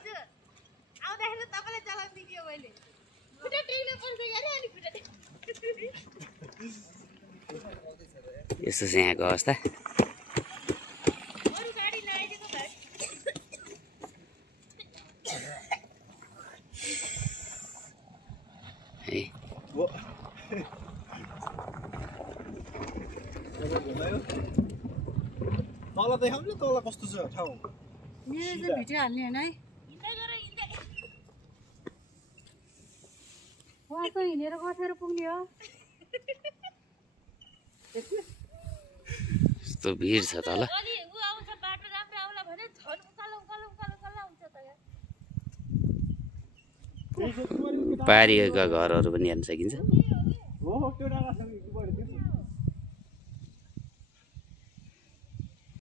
आउँदाखेरि तपाईलाई चलाउन दियो मैले खुट्टा टेक्न पर्छ यार अनि खुट्टा यस्तो छ यहाँको अवस्था अरु गाडी नआइदिएको भए है तल देखाउनु तल कस्तो छ ठाउँ मेरो चाहिँ भिडियो हाल्ने हैन है हिँड्दै गएर हिँड्दै वहाँ त हिँडेर कठेर पुग्ने हो यस्तो भिड छ तल अनि उ आउँछ बाटो राम्रो आउला भने झन् उकालो उकालो उकालो उकालो आउँछ त यार पाहाडीका घरहरू पनि हेर्न सकिन्छ हो त्यो डाँडा छ